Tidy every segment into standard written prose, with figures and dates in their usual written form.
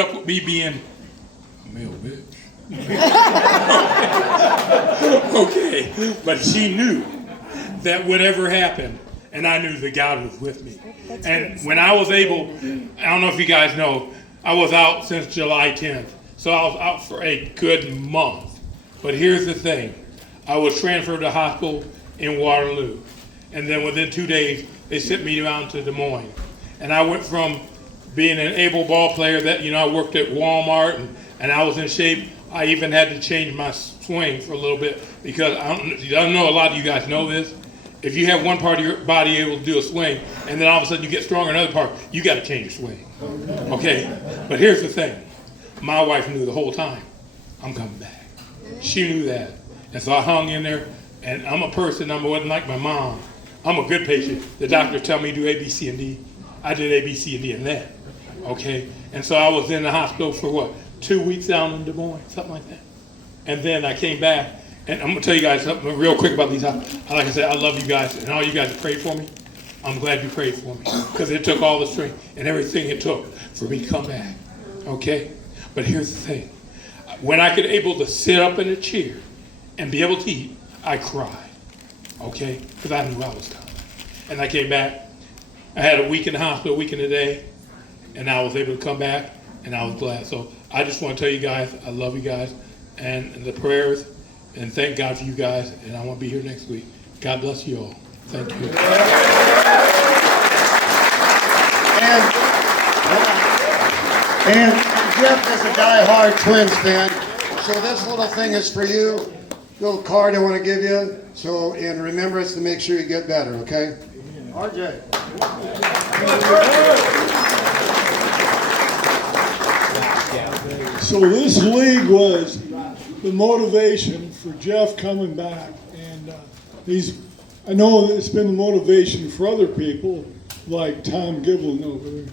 up with me being a male bitch. Okay, but she knew that whatever happened, and I knew that God was with me. And when I was able, I don't know if you guys know, I was out since July 10th. So I was out for a good month. But here's the thing. I was transferred to hospital in Waterloo. And then within 2 days, they sent me down to Des Moines. And I went from being an able ball player that, I worked at Walmart and I was in shape. I even had to change my swing for a little bit because I don't know a lot of you guys know this. If you have one part of your body able to do a swing and then all of a sudden you get stronger in another part, you got to change your swing. Okay? But here's the thing. My wife knew the whole time, I'm coming back. She knew that. And so I hung in there, and I'm a person, I wasn't like my mom. I'm a good patient. The doctor tell me to do A, B, C, and D. I did A, B, C, and D and that. Okay? And so I was in the hospital for 2 weeks down in Des Moines, something like that. And then I came back, and I'm going to tell you guys something real quick about these. Like I said, I love you guys, and all you guys that prayed for me. I'm glad you prayed for me because it took all the strength and everything it took for me to come back. Okay? But here's the thing. When I could able to sit up in a chair and be able to eat, I cried. Okay? Because I knew I was coming. And I came back. I had a week in the hospital, a week in a day, and I was able to come back, and I was glad. So I just want to tell you guys, I love you guys, and the prayers, and thank God for you guys, and I want to be here next week. God bless you all. Thank you. And Jeff is a die-hard Twins fan, so this little thing is for you. Little card I want to give you. So, in remembrance to make sure you get better, okay? RJ. So this league was the motivation for Jeff coming back, and I know it's been the motivation for other people like Tom Giblin over there.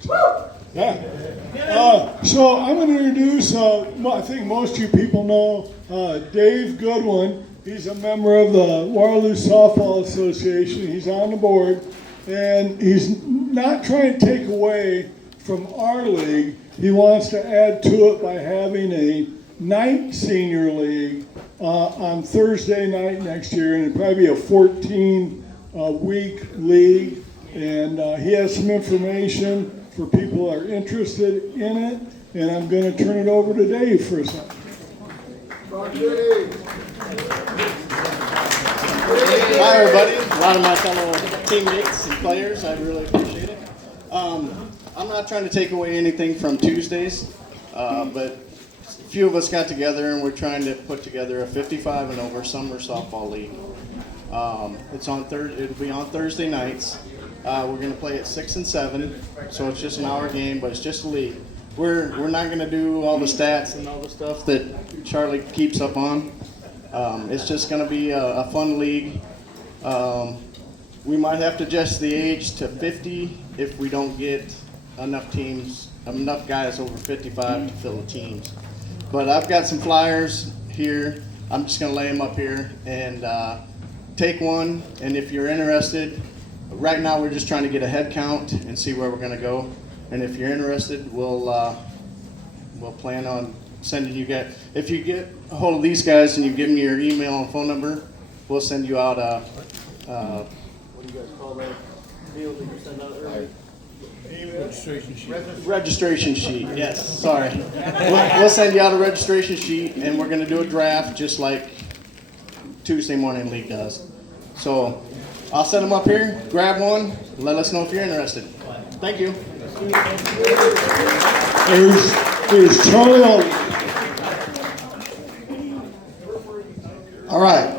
Yeah. So I'm going to introduce, I think most of you people know Dave Goodwin. He's a member of the Waterloo Softball Association. He's on the board, and he's not trying to take away from our league. He wants to add to it by having a night senior league on Thursday night next year, and it'll probably be a 14-week league. And he has some information for people that are interested in it, and I'm going to turn it over to Dave for a second. Hi everybody, a lot of my fellow teammates and players, I really appreciate it. I'm not trying to take away anything from Tuesdays, but a few of us got together and we're trying to put together a 55 and over summer softball league. It'll be on Thursday nights. We're going to play at 6 and 7, so it's just an hour game, but it's just a league. We're not going to do all the stats and all the stuff that Charlie keeps up on. It's just going to be a fun league. We might have to adjust the age to 50 if we don't get enough guys over 55 to fill the teams. But I've got some flyers here. I'm just going to lay them up here and take one. And if you're interested, right now we're just trying to get a head count and see where we're going to go. And if you're interested, we'll plan on sending you guys. If you get a hold of these guys and you give me your email and phone number, we'll send you out a what do you guys call that deal that you send out early? Registration sheet. Yes. Sorry. We'll send you out a registration sheet, and we're going to do a draft just like Tuesday Morning League does. So I'll set them up here. Grab one. Let us know if you're interested. Thank you. There's Charlie Alden. All right.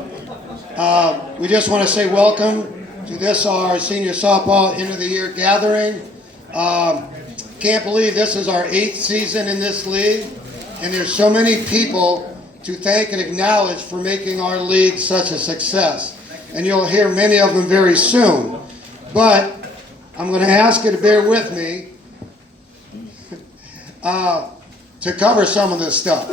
We just want to say welcome to this, our senior softball end of the year gathering. Can't believe this is our 8th season in this league, and there's so many people to thank and acknowledge for making our league such a success. And you'll hear many of them very soon. But I'm going to ask you to bear with me to cover some of this stuff.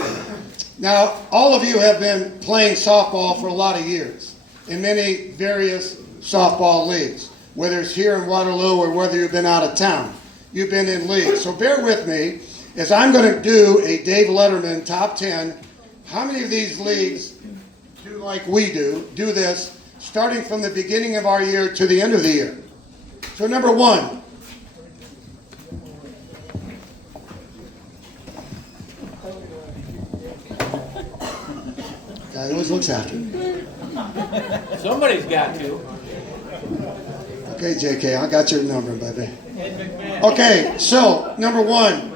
Now, all of you have been playing softball for a lot of years in many various softball leagues, whether it's here in Waterloo or whether you've been out of town. You've been in leagues. So bear with me is I'm going to do a Dave Letterman top 10. How many of these leagues do like we do this, starting from the beginning of our year to the end of the year? So number 1. Guy always looks after him. Somebody's got to. Okay, JK, I got your number, baby. Okay, so number 1,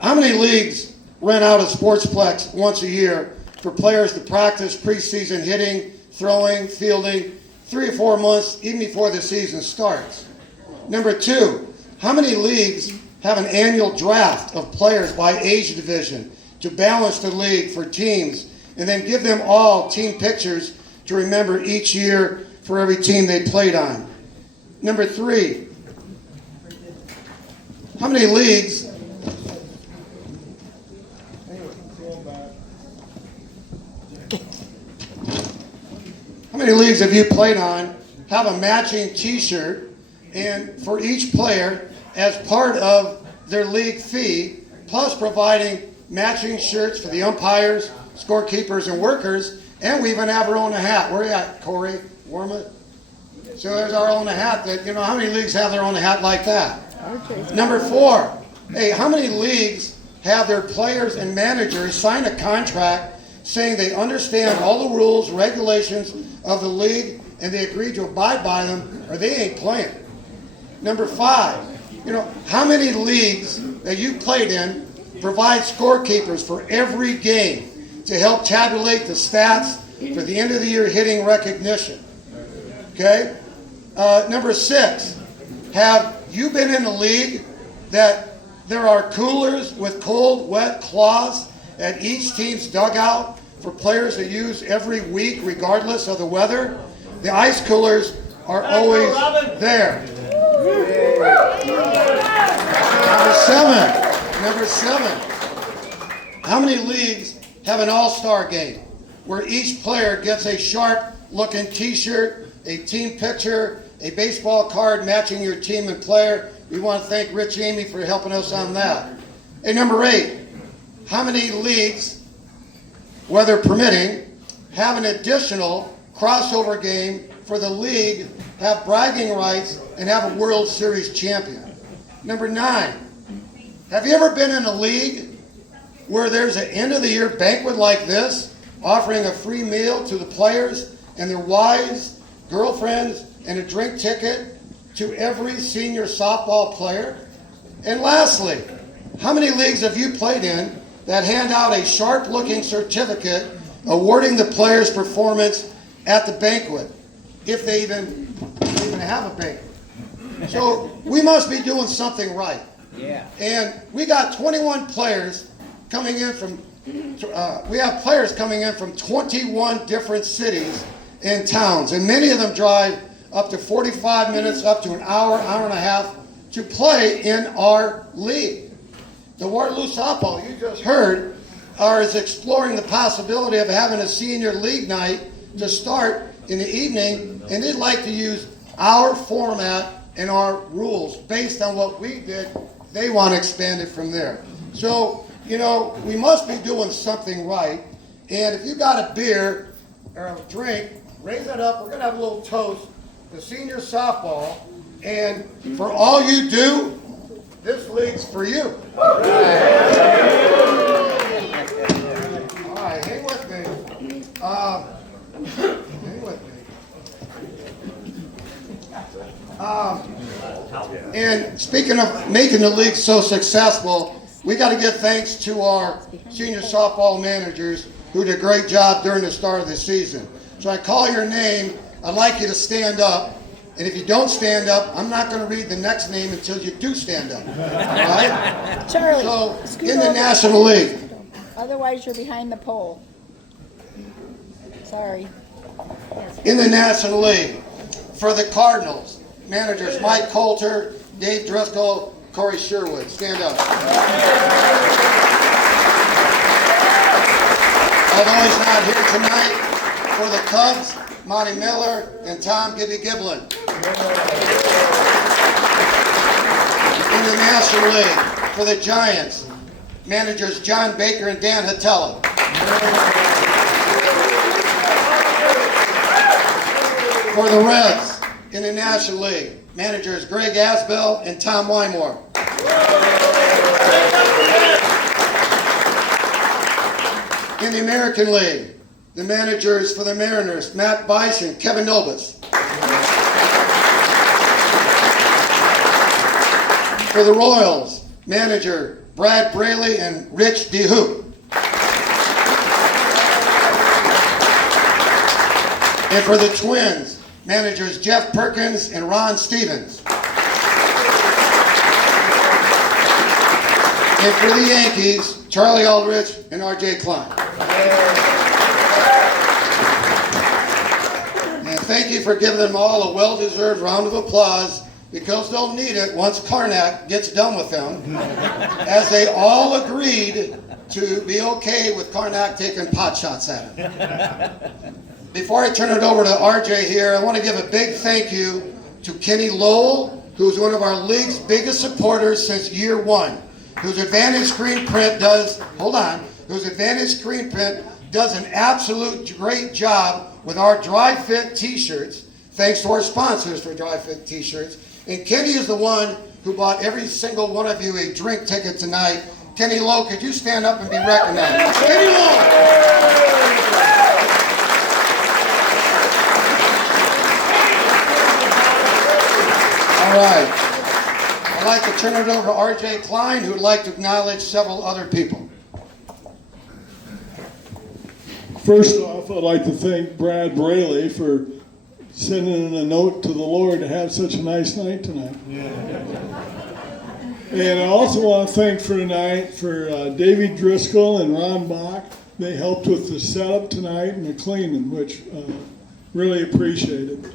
how many leagues rent out a sportsplex once a year for players to practice preseason hitting, throwing, fielding, 3 or 4 months even before the season starts? Number 2, how many leagues have an annual draft of players by age division to balance the league for teams and then give them all team pictures to remember each year for every team they played on? Number 3, how many leagues have you played on have a matching t-shirt, and for each player as part of their league fee, plus providing matching shirts for the umpires, scorekeepers, and workers, and we even have our own hat. Where are you at, Corey? Warmouth? So there's our own hat that, how many leagues have their own hat like that? Number 4, hey, how many leagues have their players and managers sign a contract saying they understand all the rules, regulations of the league, and they agree to abide by them, or they ain't playing? Number 5, how many leagues that you played in provide scorekeepers for every game to help tabulate the stats for the end of the year hitting recognition? Okay? Number 6, have you been in a league that there are coolers with cold, wet cloths at each team's dugout for players to use every week regardless of the weather? The ice coolers are always there. Number 7, how many leagues have an all-star game where each player gets a sharp-looking t-shirt, a team picture, a baseball card matching your team and player? We want to thank Rich Amy for helping us on that. And number 8, how many leagues, weather permitting, have an additional crossover game for the league, have bragging rights, and have a World Series champion? Number 9, have you ever been in a league where there's an end-of-the-year banquet like this, offering a free meal to the players and their wives, girlfriends, and a drink ticket to every senior softball player? And lastly, how many leagues have you played in that hand out a sharp-looking certificate awarding the player's performance at the banquet, if they even have a banquet? So we must be doing something right. Yeah. And we got 21 players coming in from, we have players coming in from 21 different cities and towns, and many of them drive up to 45 minutes, up to an hour, hour and a half to play in our league. The Waterloo Softball, you just heard, is exploring the possibility of having a senior league night to start in the evening, and they'd like to use our format and our rules based on what we did. They want to expand it from there. So, we must be doing something right. And if you got a beer or a drink, raise it up. We're going to have a little toast to senior softball. And for all you do, this league's for you. All right, hang with me. Hang with me. And speaking of making the league so successful, we got to give thanks to our senior softball managers who did a great job during the start of the season. So I call your name, I'd like you to stand up. And if you don't stand up, I'm not going to read the next name until you do stand up. All right? Charlie, So, scoot in the over. National League, Otherwise, you're behind the pole. Sorry. in the National League, for the Cardinals, managers Mike Coulter, Dave Driscoll, Corey Sherwood. Stand up. Although he's not here tonight, for the Cubs, Monty Miller and Tom Gibby Giblin. In the National League, for the Giants, managers John Baker and Dan Hatella. For the Reds in the National League, managers Greg Asbell and Tom Wymore. In the American League, the managers for the Mariners, Matt Bice and Kevin Nobis. For the Royals, manager Brad Braley and Rich DeHoop. And for the Twins, managers Jeff Perkins and Ron Stevens. And for the Yankees, Charlie Aldrich and R.J. Klein. And thank you for giving them all a well-deserved round of applause, because they'll need it once Karnak gets done with them, as they all agreed to be okay with Karnak taking pot shots at him. Before I turn it over to RJ here, I want to give a big thank you to Kenny Lowell, who's one of our league's biggest supporters since year one, whose Advantage Screen Print does an absolute great job with our Dry Fit t-shirts, thanks to our sponsors for Dry Fit t-shirts. And Kenny is the one who bought every single one of you a drink ticket tonight. Kenny Lowe, could you stand up and be recognized? Kenny Lowe! All right. I'd like to turn it over to R.J. Klein, who would like to acknowledge several other people. First off, I'd like to thank Brad Braley for sending a note to the Lord to have such a nice night tonight. And I also want to thank for tonight for Davey Driscoll and Ron Bach. They helped with the setup tonight and the cleaning, which really appreciated.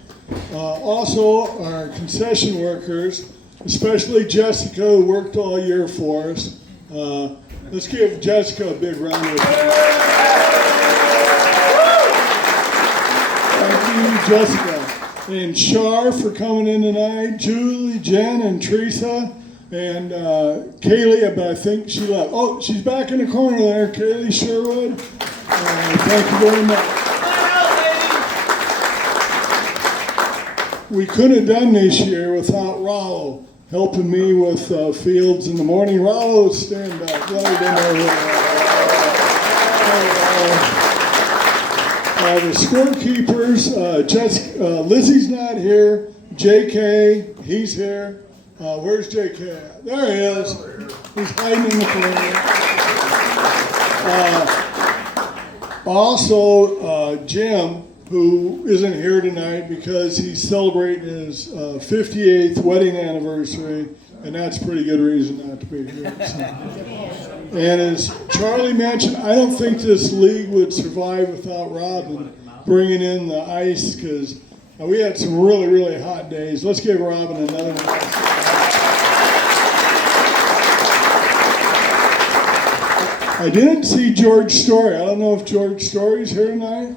Also, our concession workers, especially Jessica, who worked all year for us. Let's give Jessica a big round of applause. Thank you, Jessica. And Shar for coming in tonight, Julie, Jen, and Teresa, and Kaylee, but I think she left. Oh, she's back in the corner there, Kaylee Sherwood. Thank you very much. We couldn't have done this year without Rollo helping me with fields in the morning. Rollo, stand back. The scorekeepers, Lizzie's not here. JK, he's here. Where's JK at? There he is. He's hiding in the corner. Also, Jim, who isn't here tonight because he's celebrating his 58th wedding anniversary, and that's a pretty good reason not to be here. So. And as Charlie mentioned, I don't think this league would survive without Robin bringing in the ice, because we had some really, really hot days. Let's give Robin another one. I didn't see George Story. I don't know if George Story's here tonight.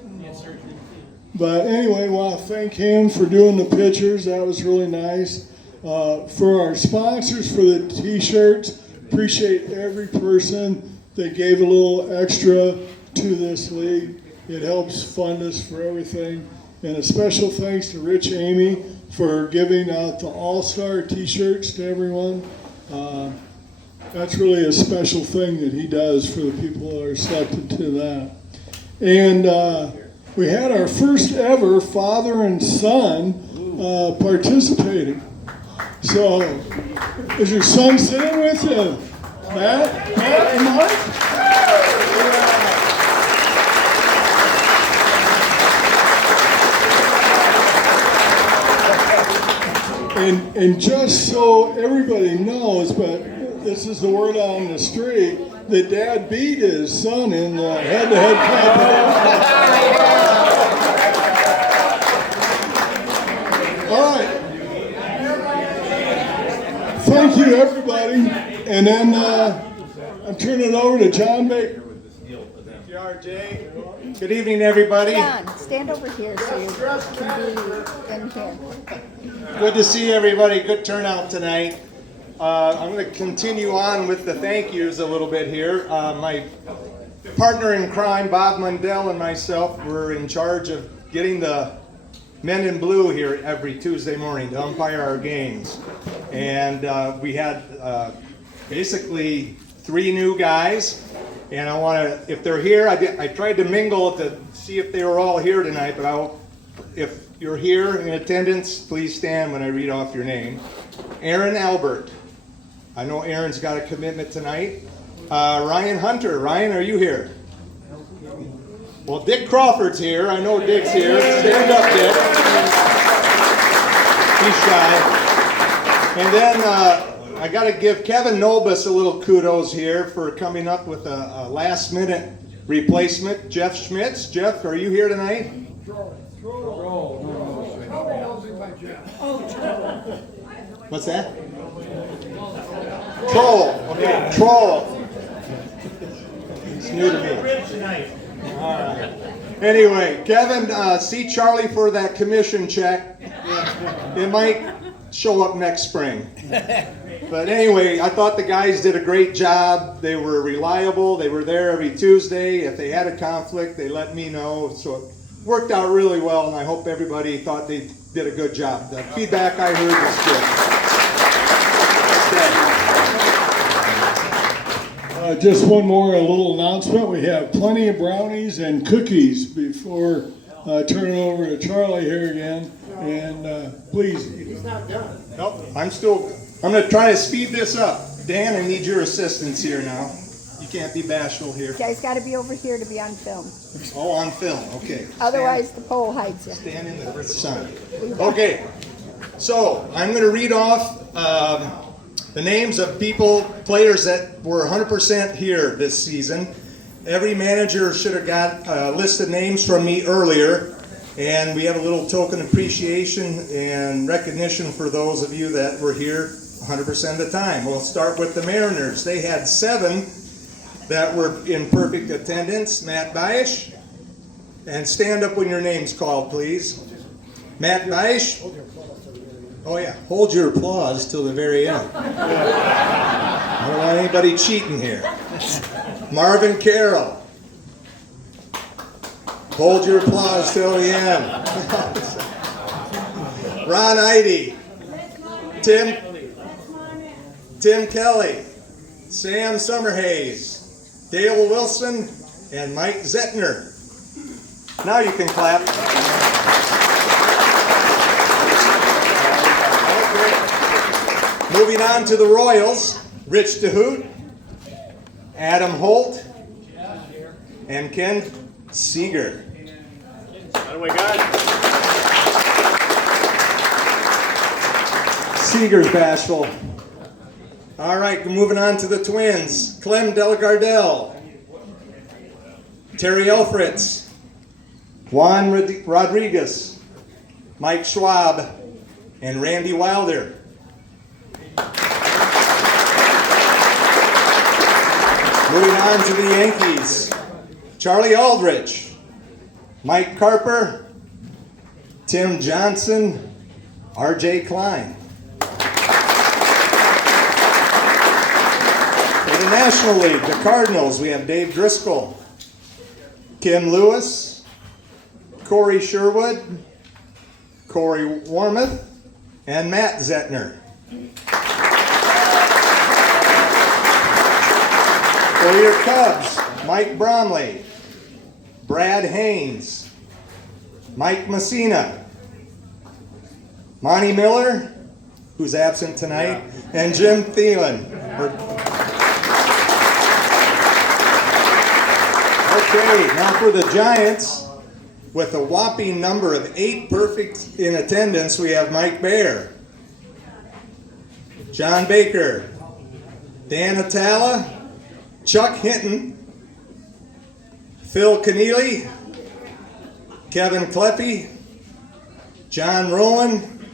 But anyway, I want to thank him for doing the pictures. That was really nice. For our sponsors for the t-shirts, appreciate every person that gave a little extra to this league. It helps fund us for everything. And a special thanks to Rich Amy for giving out the All-Star t-shirts to everyone. That's really a special thing that he does for the people that are selected to that. And we had our first ever father and son participating. So, is your son sitting with you? Matt and Mark? And just so everybody knows, but this is the word on the street, that Dad beat his son in the head-to-head competition. All right. Thank you, everybody. And then I'm turning it over to John Baker. RJ. Good evening, everybody. John, stand over here so you can be in here. Good to see everybody. Good turnout tonight. I'm going to continue on with the thank yous a little bit here. My partner in crime, Bob Mundell, and myself were in charge of getting the men in blue here every Tuesday morning to umpire our games. And we had basically 3 new guys. And I want to, if they're here, I tried to mingle to see if they were all here tonight, but if you're here in attendance, please stand when I read off your name. Aaron Albert. I know Aaron's got a commitment tonight. Ryan Hunter. Ryan, are you here? Well, Dick Crawford's here. I know Dick's here. Stand up, Dick. He's shy. And then I got to give Kevin Nobus a little kudos here for coming up with a last-minute replacement. Jeff Schmitz. Jeff, are you here tonight? What's that? Troll. Okay, Troll. It's new to me. All right. Anyway, Kevin, see Charlie for that commission check. It might show up next spring. But anyway, I thought the guys did a great job. They were reliable. They were there every Tuesday. If they had a conflict, they let me know. So it worked out really well, and I hope everybody thought they did a good job. The feedback I heard was good. Just one more little announcement. We have plenty of brownies and cookies before I turn it over to Charlie here again. And please. He's not done. Nope, I'm going to try to speed this up. Dan, I need your assistance here now. You can't be bashful here. You guys got to be over here to be on film. Oh, on film, okay. Otherwise, the pole hides you. Stand in the sun. Okay, so I'm going to read off the names of players that were 100% here this season. Every manager should have got a list of names from me earlier, and we have a little token appreciation and recognition for those of you that were here 100% of the time. We'll start with the Mariners. They had 7 that were in perfect attendance. Matt Beisch, and stand up when your name's called, please. Matt Beisch. Oh yeah, hold your applause till the very end. I don't want anybody cheating here. Marvin Carroll. Hold your applause till the end. Ron Eide. Tim Kelly. Sam Summerhays. Dale Wilson and Mike Zettner. Now you can clap. Moving on to the Royals, Rich DeHoot, Adam Holt, and Ken Seeger. What do we got? Seeger's bashful. All right, moving on to the Twins, Clem Delgardelle, Terry Elfritz, Juan Rodriguez, Mike Schwab, and Randy Wilder. Moving on to the Yankees, Charlie Aldrich, Mike Carper, Tim Johnson, R.J. Klein. For the National League, the Cardinals, we have Dave Driscoll, Kim Lewis, Corey Sherwood, Corey Warmoth, and Matt Zettner. For your Cubs, Mike Bromley, Brad Haynes, Mike Messina, Monty Miller, who's absent tonight, and Jim Thielen. Okay, now for the Giants, with a whopping number of 8 perfect in attendance, we have Mike Baer, John Baker, Dan Atala, Chuck Hinton, Phil Keneally, Kevin Kleppe, John Rowan,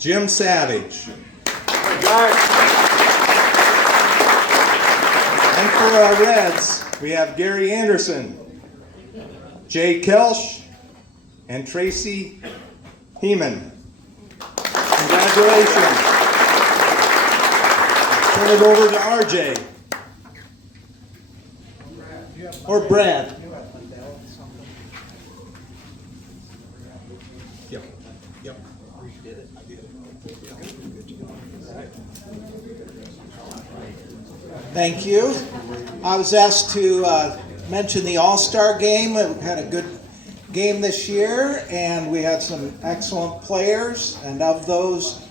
Jim Savage. And for our Reds, we have Gary Anderson, Jay Kelsch, and Tracy Heeman. Congratulations. turn it over to RJ. Or Brad. Yep. Yep. Thank you. I was asked to mention the All-Star game. We had a good game this year, and we had some excellent players. And of those,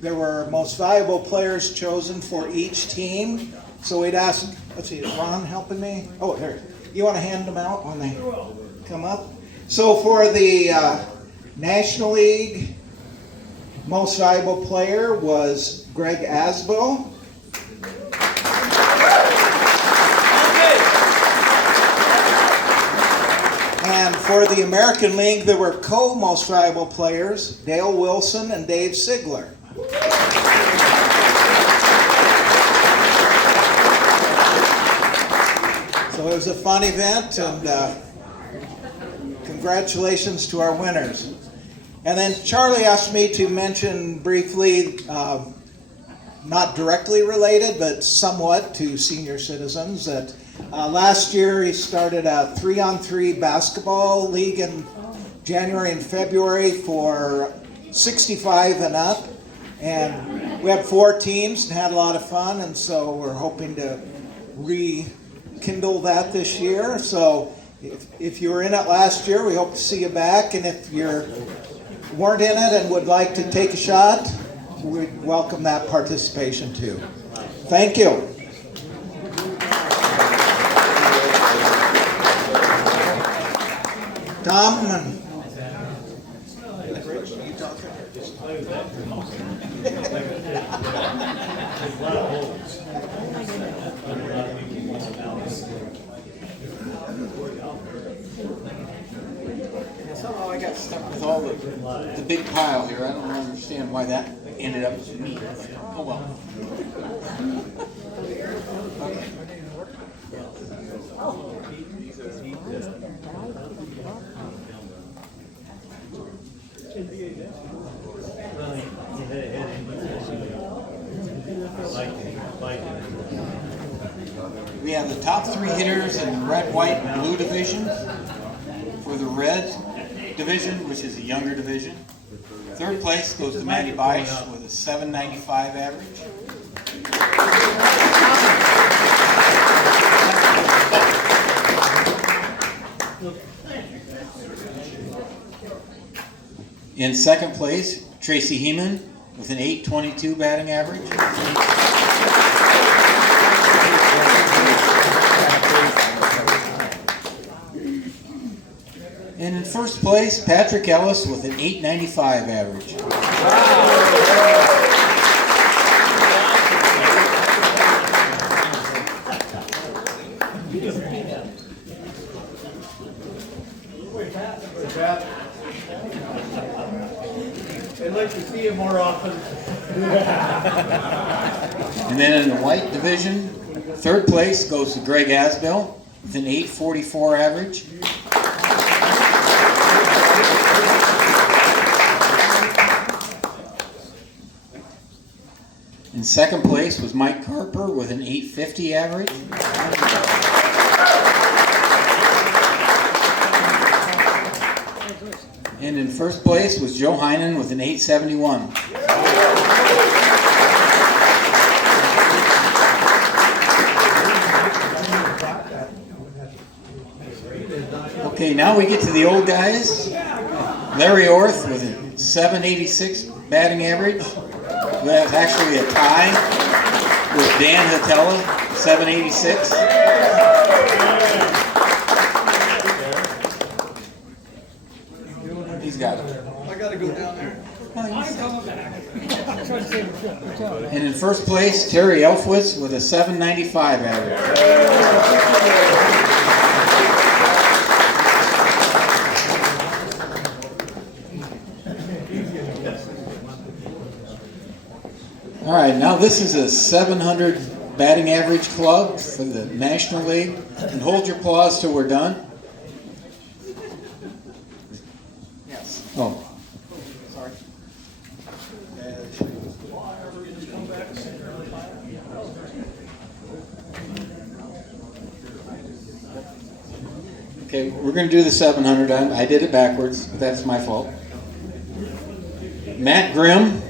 there were most valuable players chosen for each team. So we'd ask, let's see, is Ron helping me? Oh, here. You want to hand them out when they come up? So for the National League, most valuable player was Greg Asbo. And for the American League, there were co-most valuable players, Dale Wilson and Dave Sigler. So it was a fun event, and congratulations to our winners. And then Charlie asked me to mention briefly, not directly related, but somewhat to senior citizens, that last year he started a 3-on-3 basketball league in January and February for 65 and up. And we had 4 teams and had a lot of fun, and so we're hoping to rekindle that this year. So if you were in it last year, we hope to see you back. And if you weren't in it and would like to take a shot, we'd welcome that participation too. Thank you. Tom and Somehow I got stuck with all the big pile here. I don't understand why that ended up with me. Oh well. We have the top 3 hitters in red, white, and blue division. For the red division, which is a younger division, 3rd place goes to Matty Beisch with a 795 average. In 2nd place, Tracy Heeman with an 822 batting average. And in 1st place, Patrick Ellis with an 895 average. I'd like to see him more often. And then in the white division, 3rd place goes to Greg Asbell with an 844 average. In 2nd place was Mike Carper with an 850 average. And in 1st place was Joe Heinen with an 871. Okay, now we get to the old guys. Larry Orth with a 786 batting average. That's actually a tie with Dan Hatella, 786. He's got it. I gotta go down there. And in 1st place, Terry Elfwitz with a 795 average. All right, now this is a 700 batting average club for the National League. And hold your applause till we're done. Yes. Oh. Sorry. Okay, we're going to do the 700. I did it backwards. That's my fault. Matt Grimm.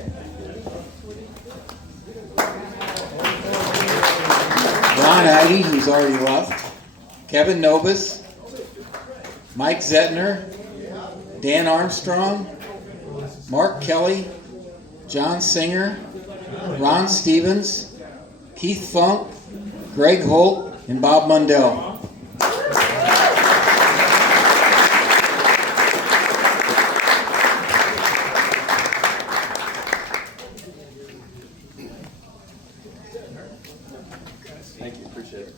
Ron Heide, who's already left. Kevin Nobis. Mike Zettner. Dan Armstrong. Mark Kelly. John Singer. Ron Stevens. Keith Funk. Greg Holt. And Bob Mundell. Thank you, appreciate it.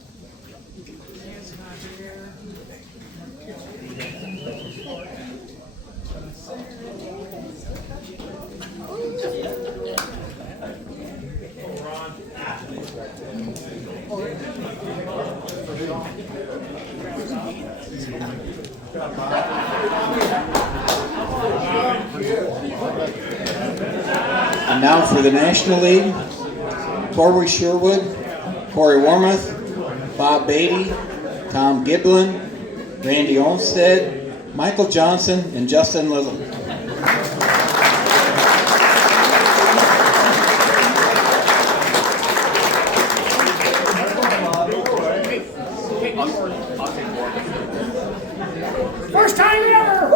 And now for the National League, Corey Sherwood, Corey Wormuth, Bob Beatty, Tom Giblin, Randy Olmstead, Michael Johnson, and Justin Little. First time ever!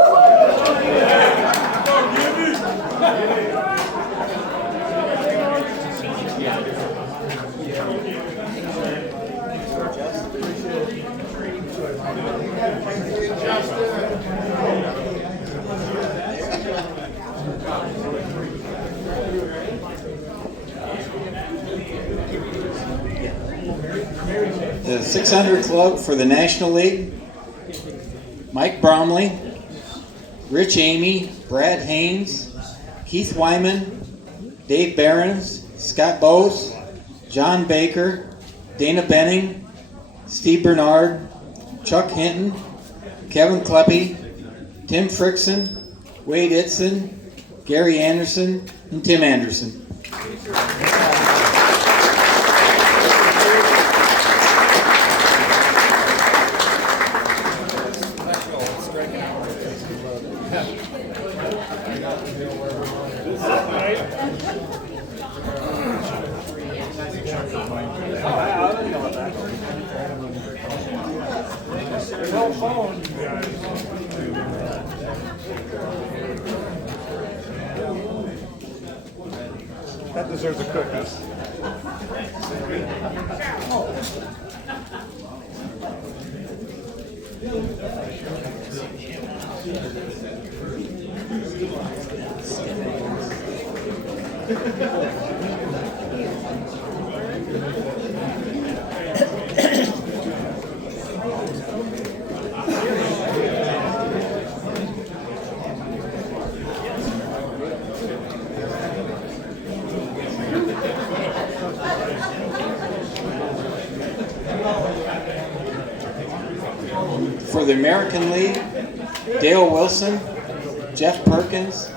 The 600 Club for the National League, Mike Bromley, Rich Amy, Brad Haynes, Keith Wyman, Dave Behrens, Scott Bose, John Baker, Dana Benning, Steve Bernard, Chuck Hinton, Kevin Kleppe, Tim Frickson, Wade Itzen, Gary Anderson, and Tim Anderson. That deserves a cookie. For the American League, Dale Wilson, Jeff Perkins,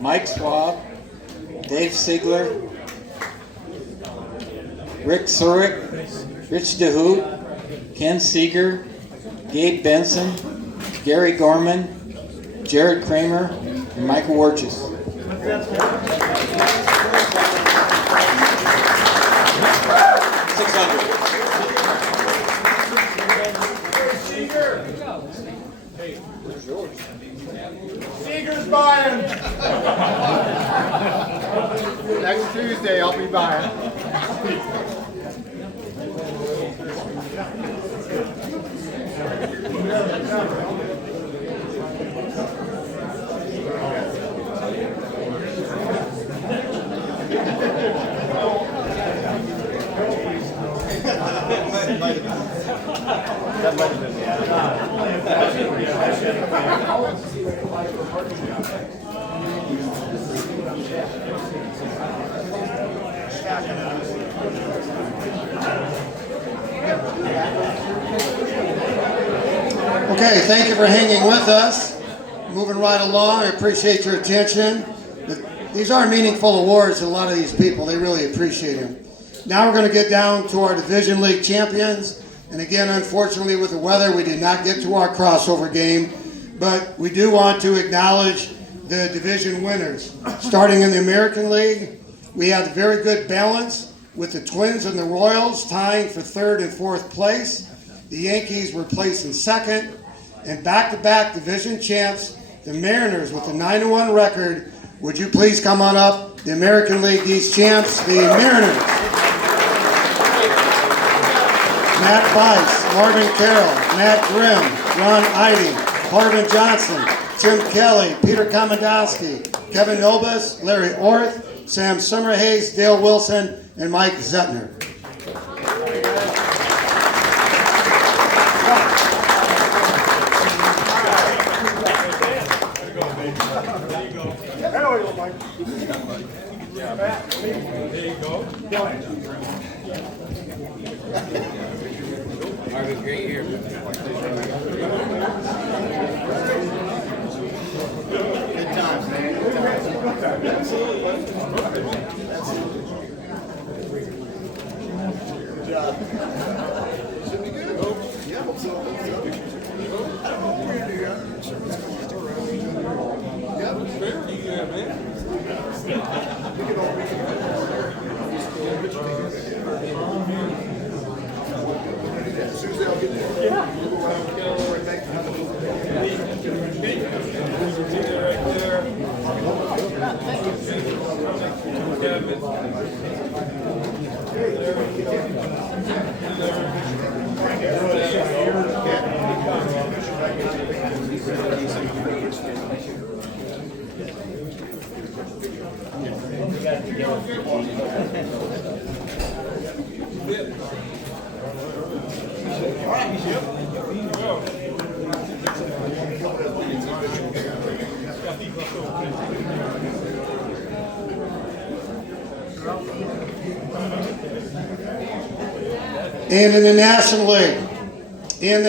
Mike Swab, Dave Sigler, Rick Surik, Rich DeHoot, Ken Seeger, Gabe Benson, Gary Gorman, Jared Kramer, and Michael Warchus. Seeger's buying. Next Tuesday, I'll be buying. Okay, thank you for hanging with us. Moving right along, I appreciate your attention. These are meaningful awards to a lot of these people. They really appreciate them. Now we're going to get down to our Division League champions. And again, unfortunately, with the weather, we did not get to our crossover game. But we do want to acknowledge the division winners. Starting in the American League, we had a very good balance with the Twins and the Royals tying for third and fourth place. The Yankees were placed in second. And back-to-back division champs, the Mariners with a 9-1 record. Would you please come on up? The American League East champs, the Mariners. Matt Bice, Marvin Carroll, Matt Grimm, Ron Eiding, Harvin Johnson, Tim Kelly, Peter Komendowski, Kevin Nobis, Larry Orth, Sam Summerhays, Dale Wilson, and Mike Zettner. And in the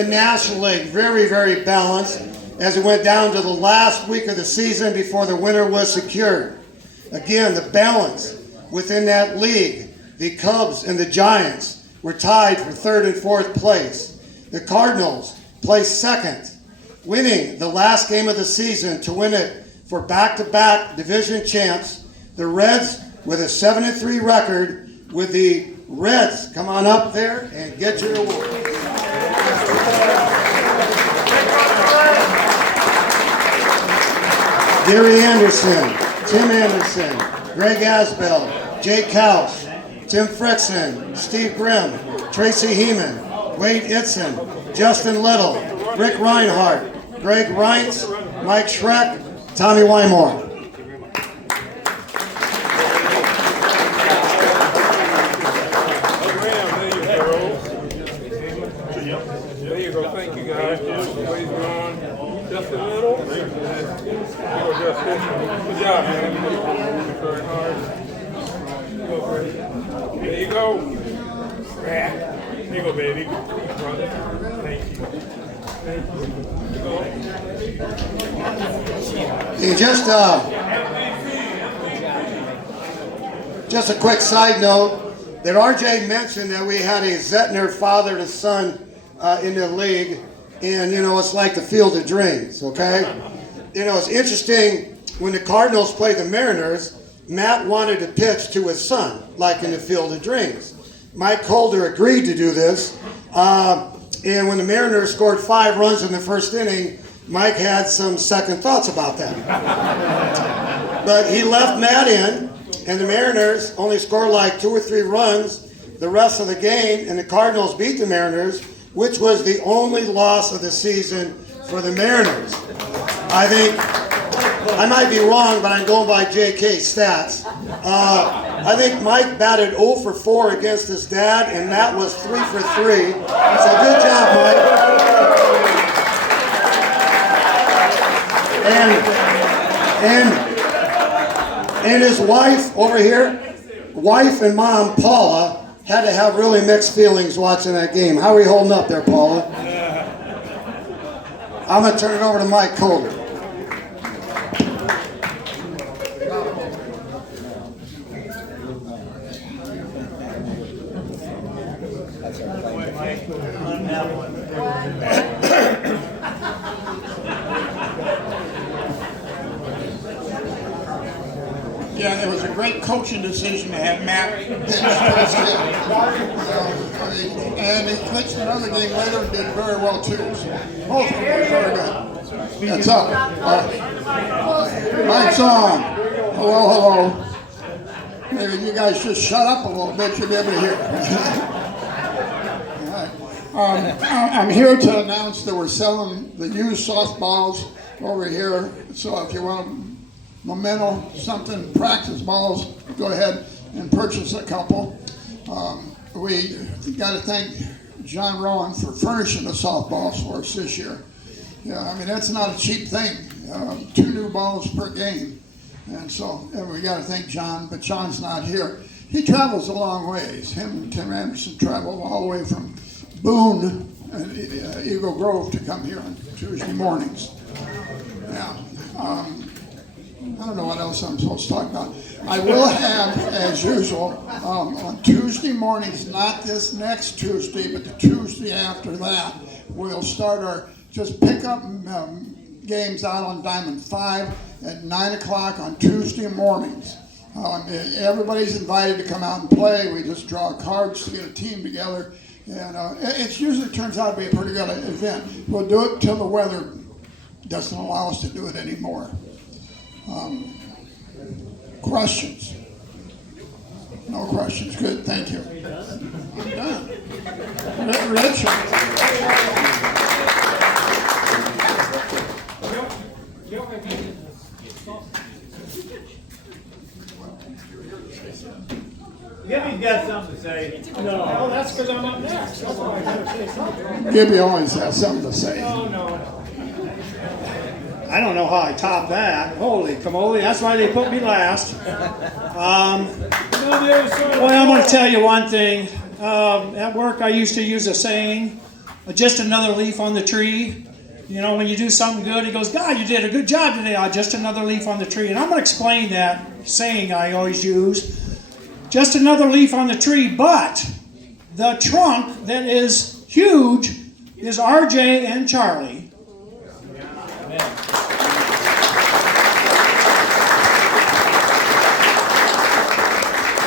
National League, very, very balanced as it went down to the last week of the season before the winner was secured. Again, the balance within that league, the Cubs and the Giants were tied for third and fourth place. The Cardinals placed second, winning the last game of the season to win it for back-to-back division champs. The Reds with a 7-3 record, with the Reds, come on up there and get your award. Gary Anderson, Tim Anderson, Greg Asbell, Jay Couch, Tim Frickson, Steve Grimm, Tracy Heeman, Wade Itzen, Justin Little, Rick Reinhardt, Greg Reintz, Mike Schreck, Tommy Wymore. There you go. Thank you, guys. Please go on. Just a little. Good job, man. Very hard. There you go. There you go, baby. Thank you. And just a quick side note that RJ mentioned that we had a Zettner father to son in the league, and it's like the Field of Dreams, okay? It's interesting, when the Cardinals played the Mariners, Matt wanted to pitch to his son, like in the Field of Dreams. Mike Holder agreed to do this, and when the Mariners scored 5 runs in the first inning, Mike had some second thoughts about that. But he left Matt in, and the Mariners only scored like 2 or 3 runs the rest of the game, and the Cardinals beat the Mariners, which was the only loss of the season for the Mariners. I think, I might be wrong, but I'm going by JK stats. I think Mike batted 0 for 4 against his dad, and Matt was 3 for 3. So good job, Mike. And his wife over here, wife and mom, Paula, had to have really mixed feelings watching that game. How are you holding up there, Paula? I'm going to turn it over to Mike Holder. Mike. great coaching decision to have Matt. And he pitched another game later and did very well too. So both of them were very good. That's up. All right. Mike's on. Hello, hello. Maybe you guys just shut up a little bit, you'll be able to hear. I'm here to announce that we're selling the used softballs over here. So if you want a memento, something, practice balls, go ahead and purchase a couple. We got to thank John Rowan for furnishing the softballs for us this year. Yeah, I mean, that's not a cheap thing. 2 new balls per game. And so we got to thank John, but John's not here. He travels a long ways. Him and Tim Anderson travel all the way from Boone and Eagle Grove to come here on Tuesday mornings. Yeah. I don't know what else I'm supposed to talk about. I will have, as usual, on Tuesday mornings, not this next Tuesday, but the Tuesday after that, we'll start our just pickup games out on Diamond 5 at 9 o'clock on Tuesday mornings. Everybody's invited to come out and play. We just draw cards to get a team together. And it usually turns out to be a pretty good event. We'll do it till the weather doesn't allow us to do it anymore. Questions? No questions. Good. Thank you. I'm done. Rich. Gibby's got something to say. No, that's because I'm up next. That's why I got to say something. Gibby always has something to say. No. I don't know how I top that. Holy camole, that's why they put me last. Well, I'm going to tell you one thing. At work, I used to use a saying, just another leaf on the tree. You know, when you do something good, he goes, God, you did a good job today. Just another leaf on the tree. And I'm going to explain that saying I always use. Just another leaf on the tree, but the trunk that is huge is RJ and Charlie.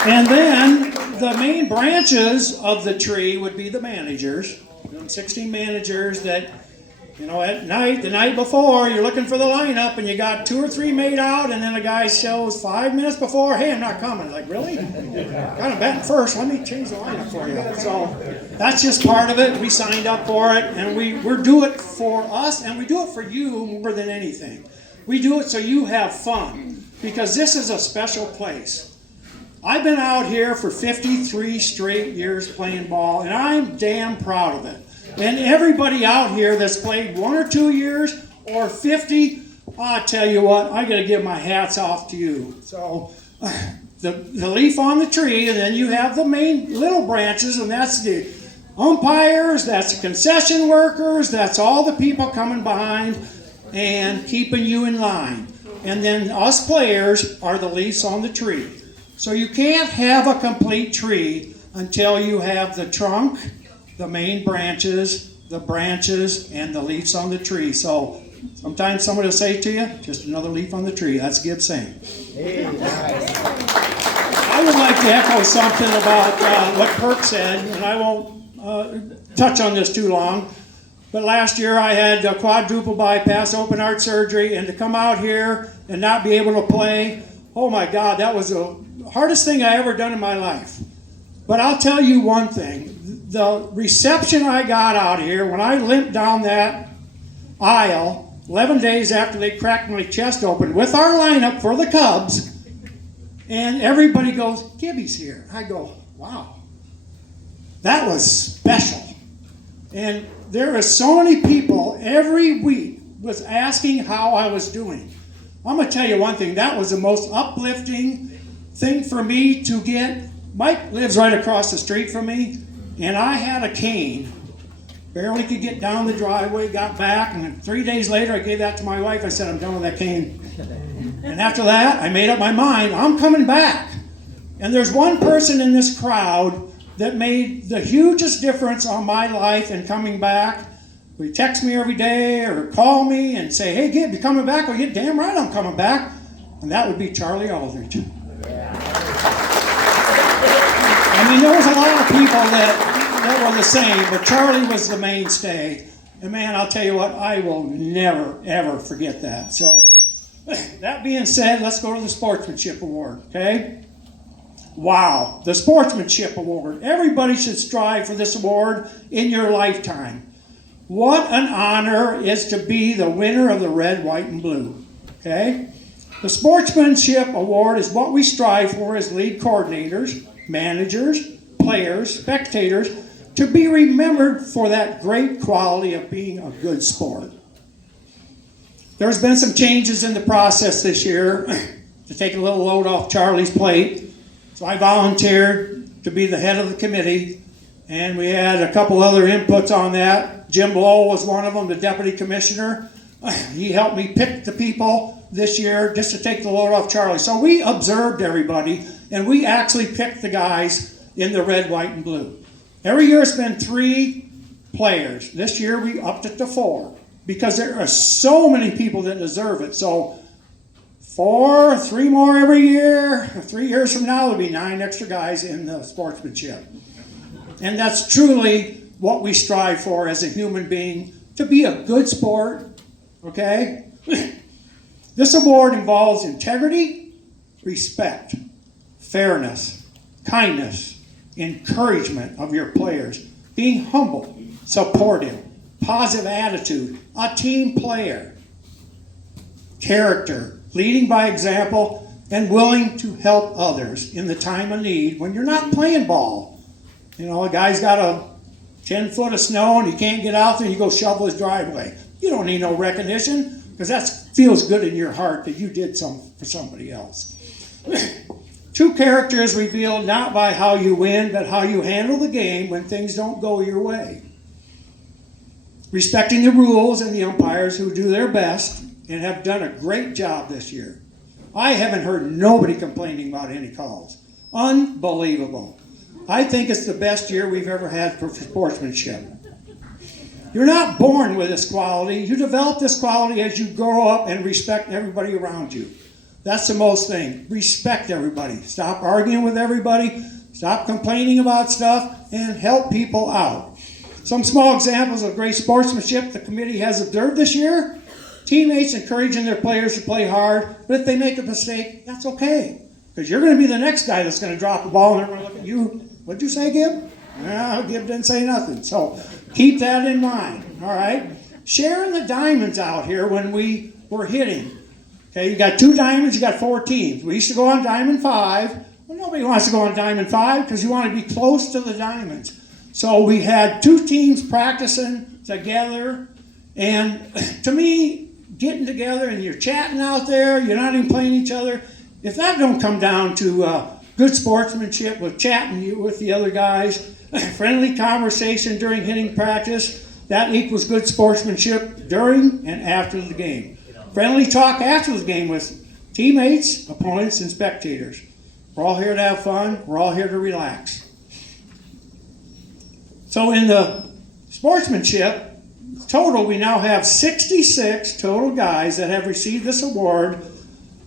And then the main branches of the tree would be the managers, 16 managers that, you know, at night, the night before, you're looking for the lineup and you got 2 or 3 made out, and then a guy shows 5 minutes before, hey, I'm not coming. Like, really? Kind of batting first. Let me change the lineup for you. So that's just part of it. We signed up for it, and we do it for us, and we do it for you more than anything. We do it so you have fun, because this is a special place. I've been out here for 53 straight years playing ball, and I'm damn proud of it. And everybody out here that's played 1 or 2 years or 50, I tell you what, I got to give my hats off to you. So the leaf on the tree, and then you have the main little branches, and that's the umpires, that's the concession workers, that's all the people coming behind and keeping you in line. And then us players are the leaves on the tree. So you can't have a complete tree until you have the trunk, the main branches, and the leaves on the tree. So sometimes somebody will say to you, just another leaf on the tree. That's Gibbs saying. Hey, I would like to echo something about what Kirk said, and I won't touch on this too long. But last year I had a quadruple bypass open heart surgery, and to come out here and not be able to play, oh my God, that was the hardest thing I ever done in my life. But I'll tell you one thing. The reception I got out here when I limped down that aisle 11 days after they cracked my chest open with our lineup for the Cubs, and everybody goes, Gibby's here. I go, wow. That was special. And there are so many people every week was asking how I was doing. I'm going to tell you one thing. That was the most uplifting thing for me to get. Mike lives right across the street from me, and I had a cane. Barely could get down the driveway, got back, and 3 days later I gave that to my wife. I said, I'm done with that cane. And after that, I made up my mind, I'm coming back. And there's one person in this crowd that made the hugest difference on my life in coming back. He text me every day or call me and say, hey, Gib, you coming back? Well, you're damn right I'm coming back. And that would be Charlie Aldridge. I mean, there was a lot of people that were the same, but Charlie was the mainstay. And man, I'll tell you what, I will never, ever forget that. So, that being said, let's go to the Sportsmanship Award, okay? Wow, the Sportsmanship Award. Everybody should strive for this award in your lifetime. What an honor is to be the winner of the red, white, and blue, okay? The Sportsmanship Award is what we strive for as league coordinators, managers, players, spectators, to be remembered for that great quality of being a good sport. There's been some changes in the process this year to take a little load off Charlie's plate. So I volunteered to be the head of the committee, and we had a couple other inputs on that. Jim Blow was one of them, the deputy commissioner. He helped me pick the people this year just to take the load off Charlie. So we observed everybody, and we actually picked the guys in the red, white, and blue. Every year it's been 3 players. This year we upped it to 4 because there are so many people that deserve it. So 3 more every year. 3 years from now there'll be 9 extra guys in the sportsmanship. And that's truly what we strive for as a human being, to be a good sport, okay? This award involves integrity, respect, fairness, kindness, encouragement of your players, being humble, supportive, positive attitude, a team player, character, leading by example, and willing to help others in the time of need when you're not playing ball. You know, a guy's got a 10 foot of snow and he can't get out there, you go shovel his driveway. You don't need no recognition, because that feels good in your heart that you did something for somebody else. True character is revealed not by how you win, but how you handle the game when things don't go your way. Respecting the rules and the umpires who do their best and have done a great job this year. I haven't heard nobody complaining about any calls. Unbelievable. I think it's the best year we've ever had for sportsmanship. You're not born with this quality. You develop this quality as you grow up and respect everybody around you. That's the most thing. Respect everybody. Stop arguing with everybody. Stop complaining about stuff and help people out. Some small examples of great sportsmanship the committee has observed this year. Teammates encouraging their players to play hard, but if they make a mistake, that's okay. Because you're going to be the next guy that's going to drop the ball and they're going to look at you. What'd you say, Gib? No, Gib didn't say nothing. So keep that in mind, all right? Sharing the diamonds out here when we were hitting. Okay, you got 2 diamonds, you got 4 teams. We used to go on diamond 5. Well, nobody wants to go on diamond 5 because you want to be close to the diamonds. So we had 2 teams practicing together. And to me, getting together and you're chatting out there, you're not even playing each other. If that don't come down to good sportsmanship with chatting with the other guys, friendly conversation during hitting practice, that equals good sportsmanship during and after the game. Friendly talk after the game with teammates, opponents, and spectators. We're all here to have fun. We're all here to relax. So in the sportsmanship, total, we now have 66 total guys that have received this award,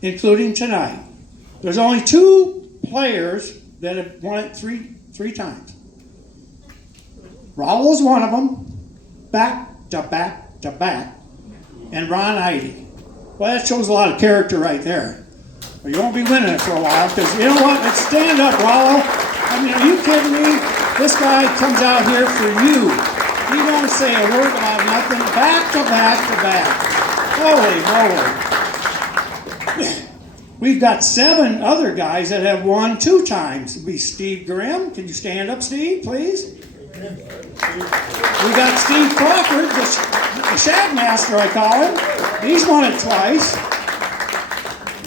including tonight. There's only 2 players that have won it three times. Raul's one of them, back to back to back, and Ron Eide. Well, that shows a lot of character right there. But you won't be winning it for a while, because you know what? Let's stand up, Rollo. I mean, are you kidding me? This guy comes out here for you. He don't say a word about nothing. Back to back to back. Holy moly. We've got 7 other guys that have won 2 times. It'll be Steve Grimm. Can you stand up, Steve, please? We got Steve Crawford, the Shagmaster, I call him. He's won it twice.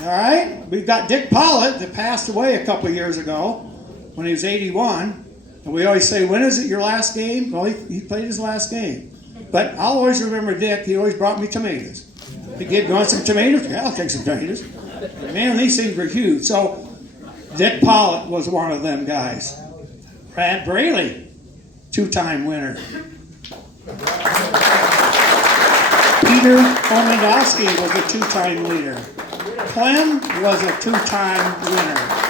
All right. We've got Dick Pollitt that passed away a couple years ago when he was 81. And we always say, when is it your last game? Well, he played his last game. But I'll always remember Dick. He always brought me tomatoes. He gave, you want some tomatoes? Yeah, I'll take some tomatoes. Man, these things were huge. So Dick Pollitt was one of them guys. Brad Braley, 2-time winner. Peter Omendowski was a 2-time leader. Clem was a 2-time winner.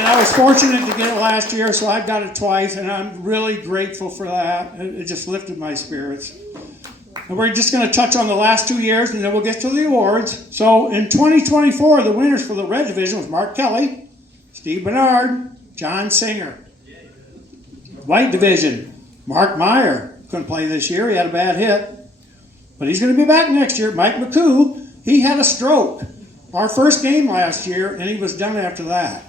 And I was fortunate to get it last year, so I got it twice, and I'm really grateful for that. It just lifted my spirits. And we're just going to touch on the last 2 years, and then we'll get to the awards. So in 2024, the winners for the Red Division was Mark Kelly, Steve Bernard, John Singer. White Division, Mark Meyer. Couldn't play this year. He had a bad hit. But he's going to be back next year. Mike McCoo, he had a stroke. Our first game last year, and he was done after that.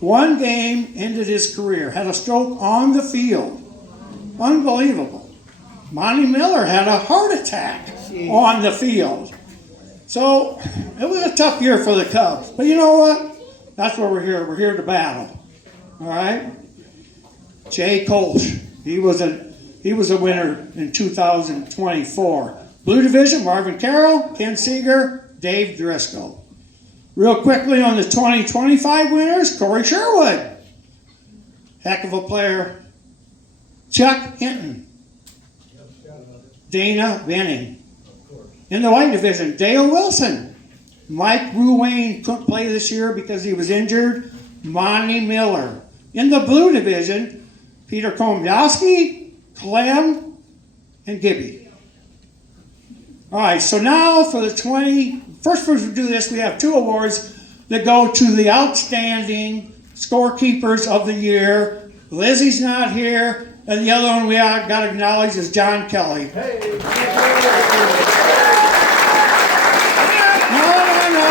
One game ended his career. Had a stroke on the field. Unbelievable. Monty Miller had a heart attack on the field. So it was a tough year for the Cubs. But you know what? That's why we're here. We're here to battle. All right? Jay Kolsch, he was a winner in 2024. Blue Division, Marvin Carroll, Ken Seeger, Dave Driscoll. Real quickly on the 2025 winners, Corey Sherwood. Heck of a player. Chuck Hinton. Dana Benning. In the White Division, Dale Wilson. Mike Ruane couldn't play this year because he was injured. Monty Miller. In the Blue Division, Peter Komjowski, Clem, and Gibby. All right, so now for the first we do this, we have 2 awards that go to the outstanding scorekeepers of the year. Lizzie's not here, and the other one we got to acknowledge is John Kelly. Hey. No,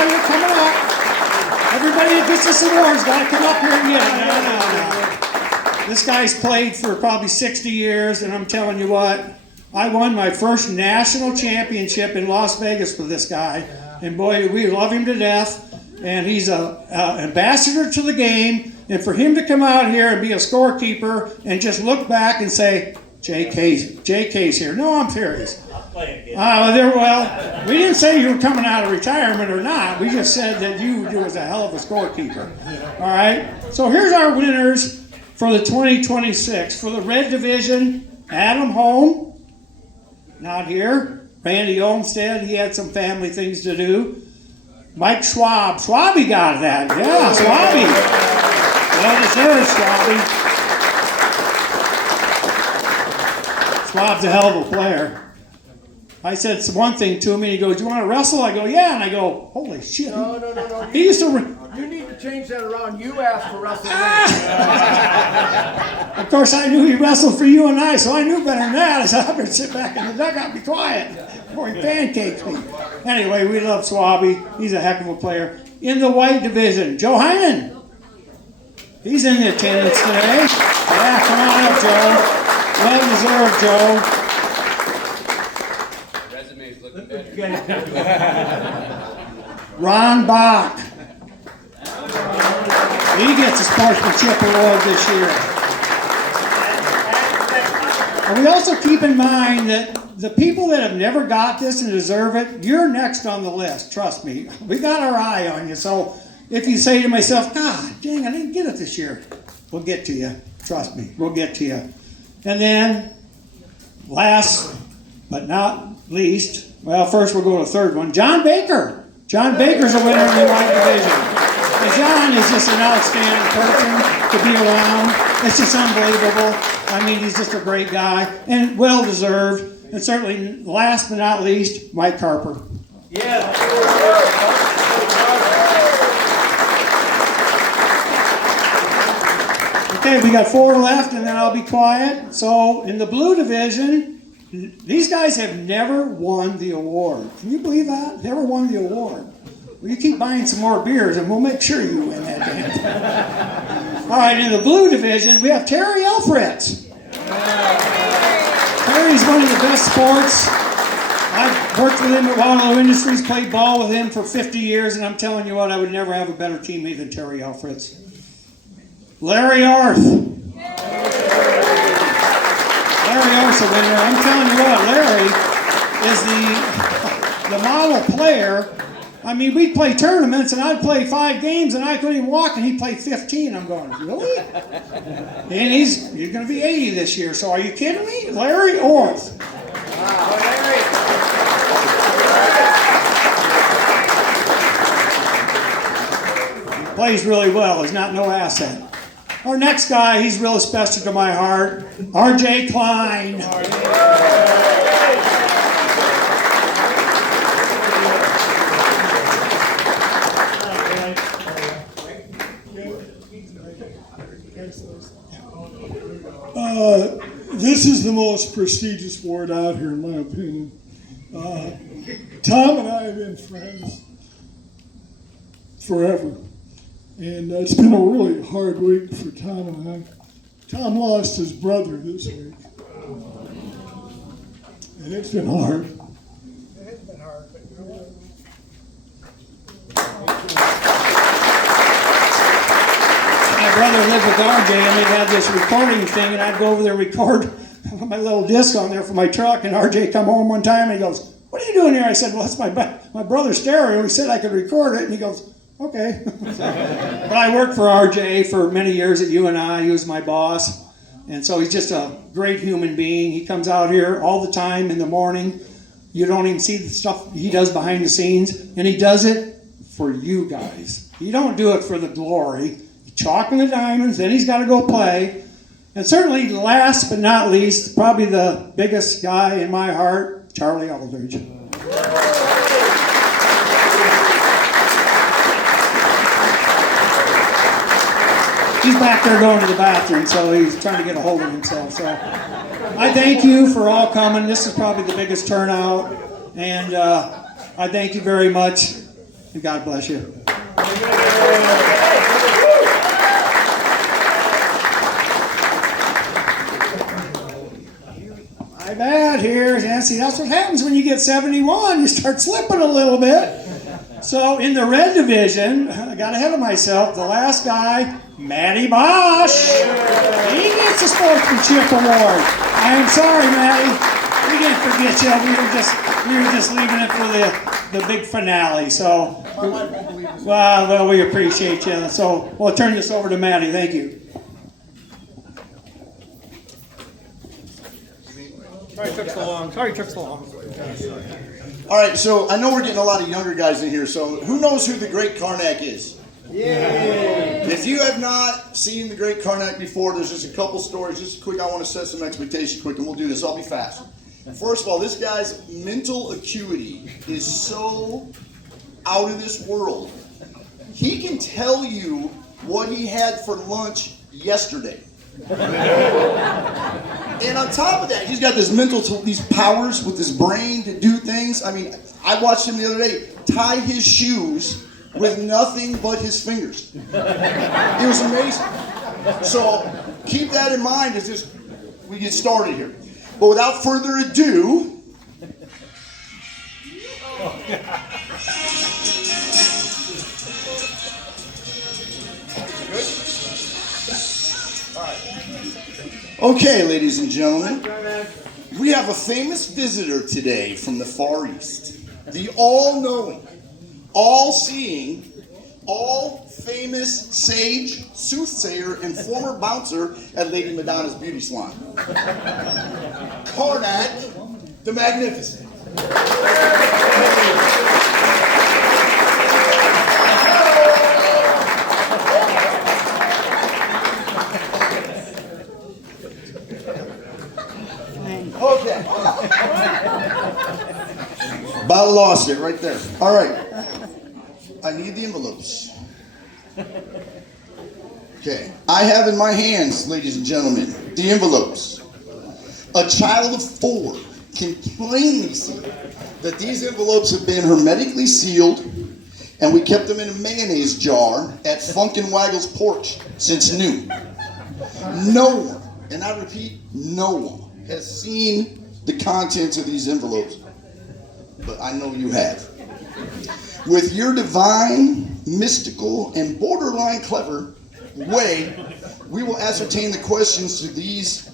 you're coming up. Everybody that gets this award's got to come up here and get it. No. This guy's played for probably 60 years, and I'm telling you what, I won my first national championship in Las Vegas with this guy. And boy, we love him to death. And he's an ambassador to the game. And for him to come out here and be a scorekeeper and just look back and say, JK's here. No, I'm serious. Well, we didn't say you were coming out of retirement or not. We just said that you was a hell of a scorekeeper. All right? So here's our winners for the 2026. For the Red Division, Adam Holm. Not here. Randy Olmstead, he had some family things to do. Mike Schwab. Schwabby got that. Yeah, Schwabby. Well deserved, Schwabby. Schwab's a hell of a player. I said one thing to him, and he goes, "You want to wrestle?" I go, "Yeah." And I go, "Holy shit." No. He used to... You need to change that around. You asked for wrestling. Of course, I knew he wrestled for you and I, so I knew better than that. I said, I better sit back in the dugout and be quiet before he pancakes me. Anyway, we love Swabby. He's a heck of a player. In the White Division, Joe Heinen. He's in the attendance today. Yeah, come on up, Joe. Well deserved, Joe. Resume's looking better. Ron Bach. He gets a sportsmanship award this year. And we also keep in mind that the people that have never got this and deserve it, you're next on the list. Trust me. We got our eye on you. So if you say to myself, God dang, I didn't get it this year, we'll get to you. Trust me, we'll get to you. And then, last but not least, well, first we'll go to the third one, John Baker. John Baker's a winner in the White Division. And John is just an outstanding person to be around. It's just unbelievable. I mean, he's just a great guy and well-deserved. And certainly, last but not least, Mike Harper. Yeah. Okay, we got 4 left, and then I'll be quiet. So, in the Blue Division, these guys have never won the award. Can you believe that? Never won the award. Well, you keep buying some more beers, and we'll make sure you win that damn thing. All right, in the Blue Division, we have Terry Elfritz. Terry's one of the best sports. I've worked with him at Wallow Industries, played ball with him for 50 years, and I'm telling you what, I would never have a better teammate than Terry Elfritz. Larry Arth. Larry Arth's a winner. I'm telling you what, Larry is the model player. I mean, we'd play tournaments, and I'd play 5 games, and I couldn't even walk, and he'd play 15. I'm going, really? And he's going to be 80 this year, so are you kidding me? Larry Orth. Wow, Larry. plays really well. He's not no asset. Our next guy, he's real special to my heart, R.J. Klein. This is the most prestigious award out here, in my opinion. Tom and I have been friends forever. And it's been a really hard week for Tom and I. Tom lost his brother this week. And it's been hard. It's been hard, but you know what? My brother lived with RJ, and they had this recording thing, and I'd go over there and record my little disc on there for my truck. And RJ come home one time, and he goes, "What are you doing here?" I said, "Well, that's my brother's stereo. He said I could record it." And he goes, "Okay." But I worked for RJ for many years at UNI. He was my boss. And so he's just a great human being. He comes out here all the time in the morning. You don't even see the stuff he does behind the scenes. And he does it for you guys. He don't do it for the glory. He's chalking the diamonds, then he's got to go play. And certainly last but not least, probably the biggest guy in my heart, Charlie Aldridge. He's back there going to the bathroom, so he's trying to get a hold of himself. So I thank you for all coming. This is probably the biggest turnout. And I thank you very much. And God bless you. My bad here. And see, that's what happens when you get 71. You start slipping a little bit. So in the red division, I got ahead of myself. The last guy, Matty Bosch. He gets the sportsmanship award. I am sorry, Matty. We didn't forget you. We were just leaving it for the big finale. So, well, we appreciate you. So we'll turn this over to Matty. Thank you. Sorry it took so long. All right, so I know we're getting a lot of younger guys in here, so who knows who the Great Karnak is? Yeah. If you have not seen the Great Karnak before, there's just a couple stories. Just quick, I want to set some expectations quick, and we'll do this. I'll be fast. First of all, this guy's mental acuity is so out of this world. He can tell you what he had for lunch yesterday. And on top of that, he's got this these powers with his brain to do things. I mean, I watched him the other day tie his shoes with nothing but his fingers. It was amazing. So keep that in mind as we get started here. But without further ado, okay, ladies and gentlemen, we have a famous visitor today from the Far East. The all-knowing, all-seeing, all-famous sage, soothsayer, and former bouncer at Lady Madonna's beauty salon. Karnak the Magnificent. Okay. About lost it right there. All right. I need the envelopes. Okay. I have in my hands, ladies and gentlemen, the envelopes. A child of 4 can plainly see that these envelopes have been hermetically sealed, and we kept them in a mayonnaise jar at Funkin' Waggle's porch since noon. No one, and I repeat, no one, has seen the contents of these envelopes, but I know you have. With your divine, mystical, and borderline clever way, we will ascertain the questions to these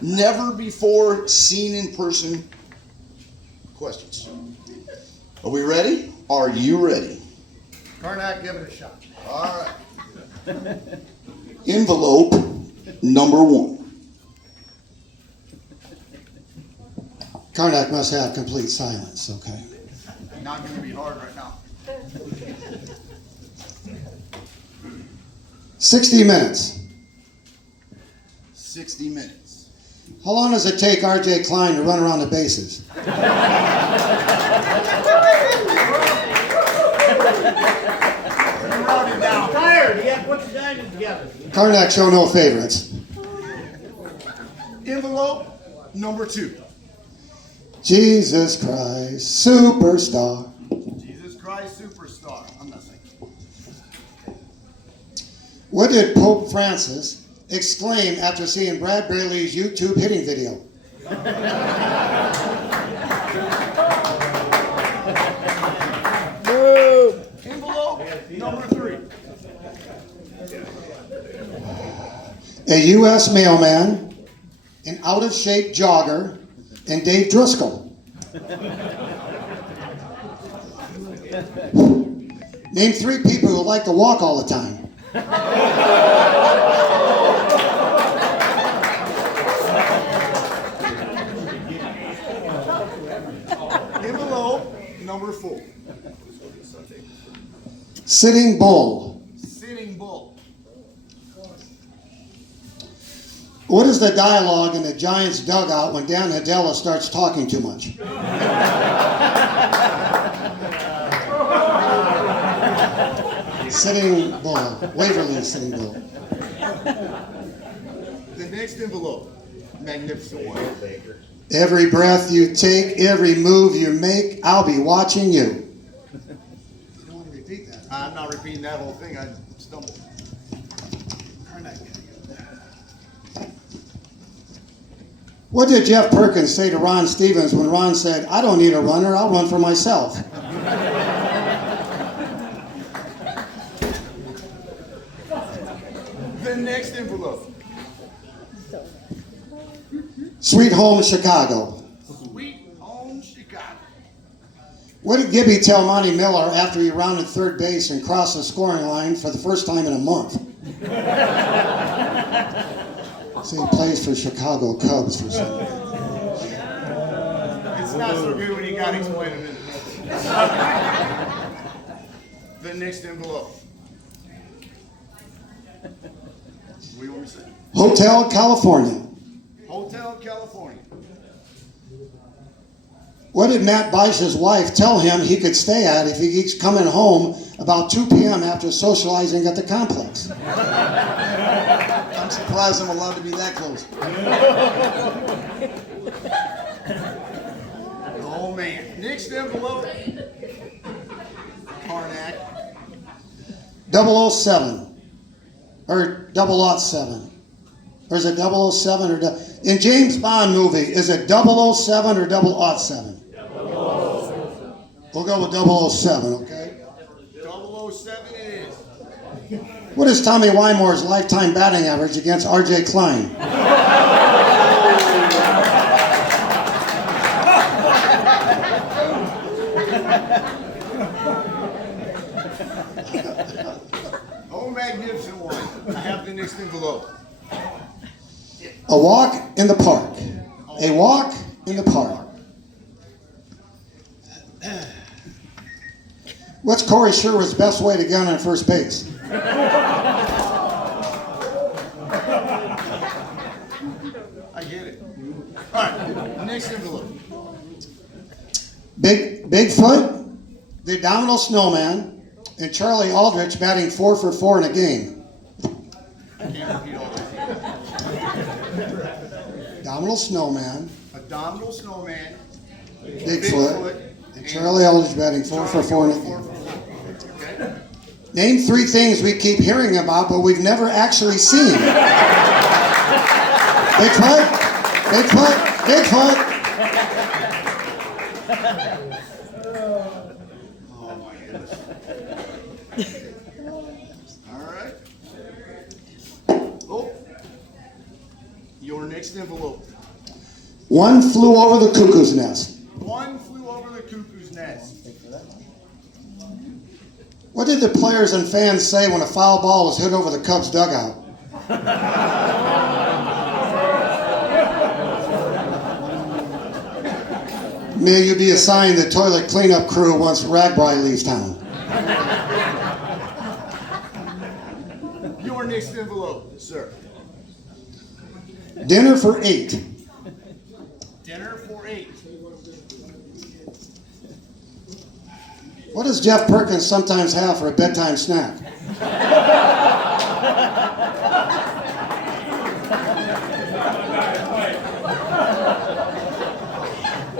never before seen in person questions. Are we ready? Are you ready? Karnak, give it a shot. All right. Envelope number 1. Karnak must have complete silence, okay? Not going to be hard right now. 60 minutes. 60 minutes. How long does it take R.J. Klein to run around the bases? Tired, you have to put the diamonds together. Karnak show no favorites. Envelope number 2. Jesus Christ, superstar. Jesus Christ Superstar. I'm not saying. What did Pope Francis exclaim after seeing Brad Braley's YouTube hitting video? Envelope number 3. A U.S. mailman, an out-of-shape jogger, and Dave Driscoll. Name 3 people who like to walk all the time. Envelope number 4. Sitting Bull. Sitting Bull. What is the dialogue in the Giants' dugout when Dan Hedella starts talking too much? Sitting Bull. Waverly Sitting Bull. The next envelope. Magnificent one. Every breath you take, every move you make, I'll be watching you. You don't want to repeat that. I'm not repeating that whole thing. I stumbled. What did Jeff Perkins say to Ron Stevens when Ron said, I don't need a runner, I'll run for myself? The next envelope. Sweet Home Chicago. Sweet Home Chicago. What did Gibby tell Monty Miller after he rounded third base and crossed the scoring line for the first time in a month? So he plays for Chicago Cubs for some reason. It's not so good when you got to explain it. The next envelope. What do you want me to say? Hotel California. Hotel California. What did Matt Beisch's wife tell him he could stay at if he keeps coming home about 2 p.m. after socializing at the complex? I'm surprised I'm allowed to be that close. Oh man. Next envelope. Karnak. 007. Or 007. Or is it 007 or... In James Bond movie, is it 007 or 007? We'll go with 007, okay? 007 it is. What is Tommy Wymore's lifetime batting average against R.J. Klein? Oh, magnificent one. I have the next envelope. A walk in the park. A walk in the park. What's Corey Sherwood's best way to get on first base? I get it. All right, next envelope. Bigfoot, the Domino Snowman, and Charlie Aldrich batting 4 for 4 in a game. I can't repeat all this. Domino Snowman, Abdominal Snowman. Bigfoot, and Charlie Aldrich batting 4 for 4 in a game. Okay. Name 3 things we keep hearing about, but we've never actually seen. Bigfoot, Bigfoot, Bigfoot. Oh my goodness. All right. Oh. Your next envelope. One flew over the cuckoo's nest. One flew over the cuckoo's nest. What did the players and fans say when a foul ball was hit over the Cubs dugout? May you be assigned the toilet cleanup crew once Ragbri leaves town. Your next next envelope, sir? Dinner for 8. Dinner for 8. What does Jeff Perkins sometimes have for a bedtime snack?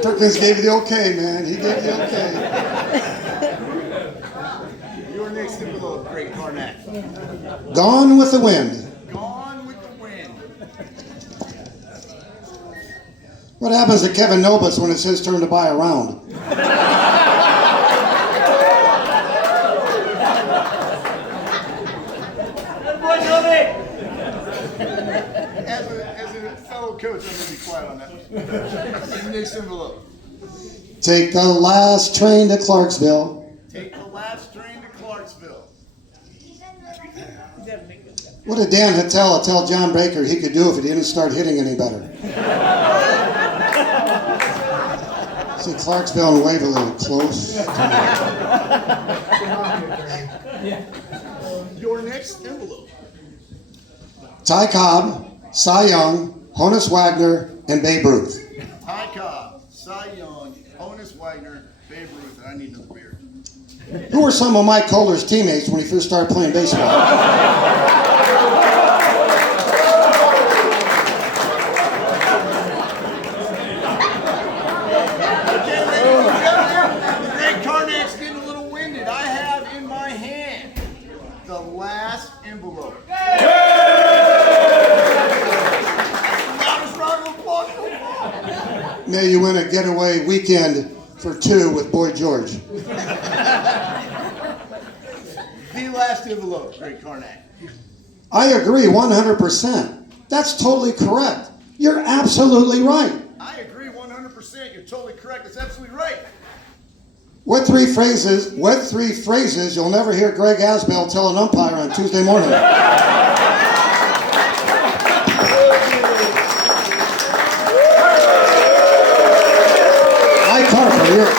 Perkins gave you the okay, man. He gave you the okay. Your next envelope, Greg Carnac. Gone with the Wind. Gone with the Wind. What happens to Kevin Nobis when it's his turn to buy a round? As a fellow coach, I'm going to be quiet on that one. Your next envelope. Take the last train to Clarksville. Take the last train to Clarksville. What did Dan Hittell tell John Baker he could do if he didn't start hitting any better? See, Clarksville and Waverly close. Your next envelope. Ty Cobb, Cy Young, Honus Wagner, and Babe Ruth. Ty Cobb, Cy Young, Honus Wagner, Babe Ruth, and I need another beer. Who were some of Mike Kohler's teammates when he first started playing baseball? Greg Carnac's getting a little winded. I have in my hand the last envelope. May you win a getaway weekend for 2 with Boy George. The last envelope, Greg Carnac. I agree 100%. That's totally correct. You're absolutely right. I agree 100%. You're totally correct. That's absolutely right. What three phrases you'll never hear Greg Asbell tell an umpire on Tuesday morning? Hi, Carper, you're